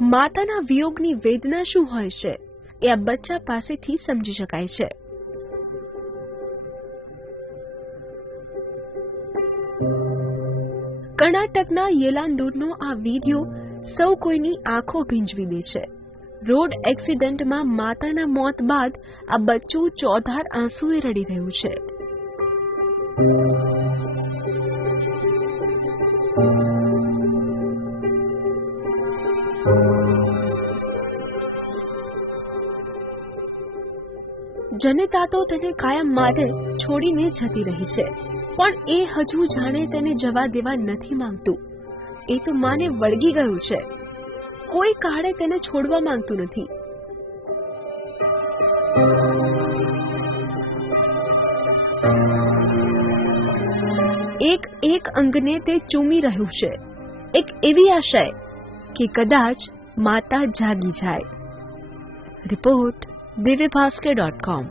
માતાના વિયોગની વેદના શું હોય છે? એ આ બચ્ચા પાસેથી સમજી શકાય છે. કર્ણાટકના યેલાંદુરનો આ વીડિયો સૌ કોઈની આંખો ભીંજવી દે છે. રોડ એક્સિડન્ટમાં માતાના મોત બાદ આ બચ્ચું ચોધાર આંસુએ રડી રહ્યું છે. જનેતા તો તેને કાયમ માટે છોડીને જતી રહી છે. પણ એ હજુ જાણે તેને જવા દેવા નથી માંગતું. એ તો માને વળગી ગયું છે. કોઈ કાળે તેને છોડવા માંગતું નથી. એક એક અંગને તે ચૂમી રહ્યું છે. એક એવી આશય કે કદાચ માતા જાગી જાય. Report Divya Bhaskar dot com